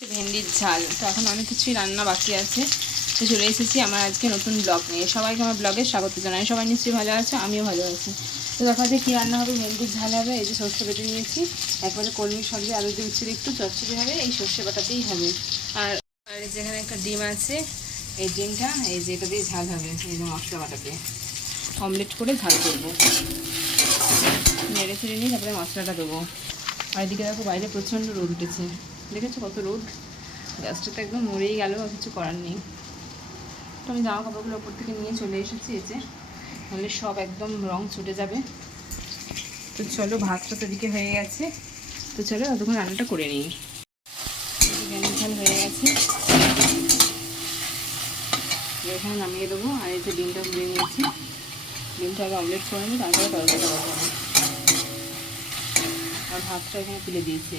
ভেন্ডির ঝাল। তো এখন অনেক কিছুই রান্না বাকি আছে, তো চলে এসেছি আমার আজকে নতুন ব্লগ নিয়ে। সবাইকে আমার ব্লগে স্বাগত জানাই। সবাই নিশ্চয়ই ভালো আছে, আমিও ভালো আছি। তো দেখা যায় কী রান্না হবে। ভেন্ডির ঝাল হবে, এই যে সর্ষে বেটে নিয়েছি, একবারে কলমি সবজি আলু দিয়ে উচ্ছে একটু চচ্চড়ি হবে, এই সর্ষে বাটাতেই হবে। আর আর যেখানে একটা ডিম আছে, এই ডিমটা এই যে এটা দিয়ে ঝাল হবে, এই যে মশলা বাটাতে অমলেট করে ঝাল করবো। নেড়ে ছেড়ে নিয়ে তারপরে মশলাটা দেবো। আর এদিকে দেখো বাইরে প্রচণ্ড রোদ উঠেছে, দেখেছো কত রোদ। গ্যাসটা তো একদম মরেই গেল, আর কিছু করার নেই। তো আমি জামা কাপড়গুলো ওপর থেকে নিয়ে চলে এসেছি, এই নাহলে সব একদম রং ছুটে যাবে। তো চলো, ভাতটা তো এদিকে হয়ে গেছে, তো চলো ততক্ষণ রান্নাটা করে নিই। ভেন্ডি ঝাল হয়ে গেছে, এখানে নামিয়ে দেবো। আর এই যে ডিমটা ভরে নিয়েছি, ডিমটা আগে অমলেট করে নিই, তারপরে তরকারিটা করবো। আর ভাতটা এখানে তুলে দিয়েছি।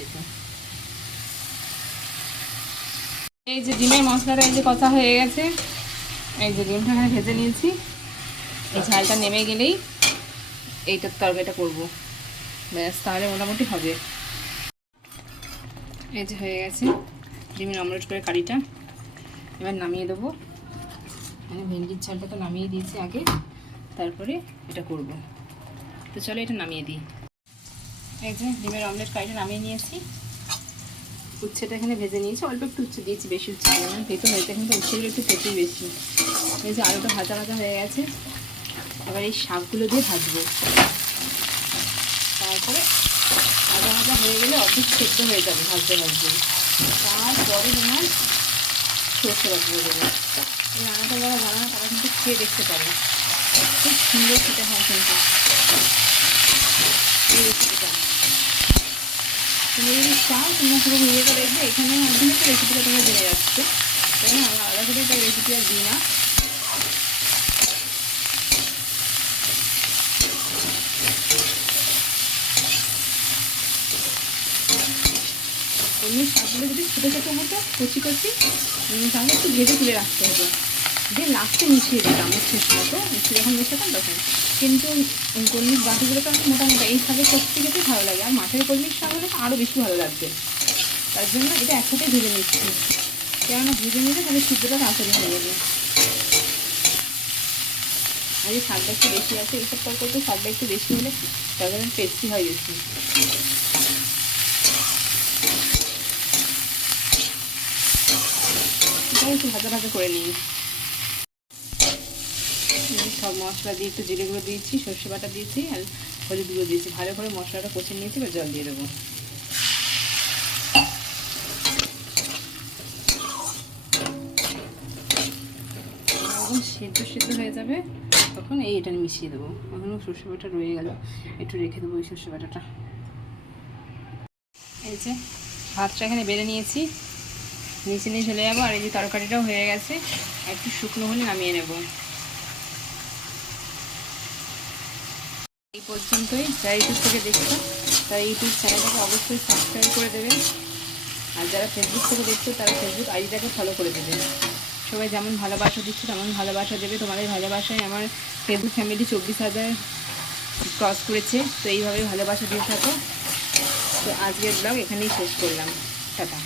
এই যে ডিমের মশলাটা এই যে কষা হয়ে গেছে, এই যে ডিমটা এখানে ভেজে নিয়েছি। এই ঝালটা নেমে গেলেই এইটার তরকারিটা করবো, ব্যাস তাহলে মোটামুটি হবে। এই যে হয়ে গেছে ডিমের অমলেট করে কারিটা, এবার নামিয়ে দেবো। মানে ভেন্ডির ঝালটা তো নামিয়ে দিয়েছি আগে, তারপরে এটা করব। তো চলো এটা নামিয়ে দিই। এই যে ডিমের অমলেট কারিটা নামিয়ে নিয়েছি। উচ্ছেটা এখানে ভেজে নিয়েছি, অল্প একটু উচ্ছে দিয়েছি, বেশি উচ্ছে দিই না, ভেতর হয়েছে কিন্তু উচ্ছেগুলো একটু তেতেই বেশি। এই যে আলুটা ভাজা ভাজা হয়ে গেছে, এবার এই শাকগুলো দিয়ে ভাজবো। তারপরে ভাজা ভাজা হয়ে গেলে অর্ধেক সেদ্ধ হয়ে যাবে ভাজতে ভাজতে, তারপরে তোমার সর্ষে বাটা দেবো। এই রান্নাটা যারা জানা না তারা কিন্তু খেয়ে দেখতে পারে, খুব সুন্দর খেতে হয় কিন্তু এই রেসিপিটা। তুমি যদি চাও তোমরা পুরো ভিডিওটা দেখবে, এখানের মাধ্যমে তো রেসিপিটা তোমরা জেনে যাচ্ছে, তাই না? আমরা আলাদা করে তাই রেসিপি আর দিই না। এমনি শাকগুলো যদি ছোটো ছোটো মতো কচি কচি, তাহলে একটু ভেজে তুলে রাখতে হবে, দিয়ে লাস্টে মিশিয়ে দিতাম শেষ মতো, একটু যখন মেশাতাম তখন। কিন্তু কলমির বাটিগুলো তো আমি মোটামুটি এই শাকের সবজি খেতে ভালো লাগে, আর মাঠের কলমির শাক হলে তো আরও বেশি ভালো লাগবে। তার জন্য এটা একসাথে ভেজে নিচ্ছি, কেননা ভেজে নিলে তাহলে সিদ্ধটা তাড়াতাড়ি হয়ে যাবে। আর এই শাকটা একটু বেশি আছে, এইসব তরকারিতে শাকটা একটু বেশি হলে তাহলে টেস্টি হয় বেশি। একটু ভাজা ভাজা করে নিই। সব মশলা দিয়ে একটু জিরে গুঁড়ো দিয়েছি, সর্ষে বাটা দিয়েছি, আর হলুদ গুঁড়ো দিয়েছি, ভালো করে মশলাটা কষে নিয়েছি। এবার জল দিয়ে দেবো। যখন সেদ্ধ সেদ্ধ হয়ে যাবে তখন এটা মিশিয়ে দেবো। এখনও সর্ষে বাটা রয়ে গেল, একটু রেখে দেবো এই সর্ষে বাটাটা। এই যে ভাতটা এখানে বেড়ে নিয়েছি, নিচে নিয়ে চলে যাবো। আর এই যে তরকারিটাও হয়ে গেছে, একটু শুকনো হলে নামিয়ে নেব। এই পর্যন্তই। যারা ইউটিউব থেকে দেখছো তারা ইউটিউব চ্যানেলটাকে অবশ্যই সাবস্ক্রাইব করে দেবে, আর যারা ফেসবুক থেকে দেখছো তারা ফেসবুক আইডিটাকে ফলো করে দেবে। সবাই যেমন ভালোবাসা দিচ্ছে তেমন ভালোবাসা দেবে। তোমাদের ভালোবাসায় আমার ফেসবুক ফ্যামিলি 24,000 ক্রস করেছে, তো এইভাবেই ভালোবাসা দিয়ে থাকো। তো আজকের ব্লগ এখানেই শেষ করলাম, টাটা।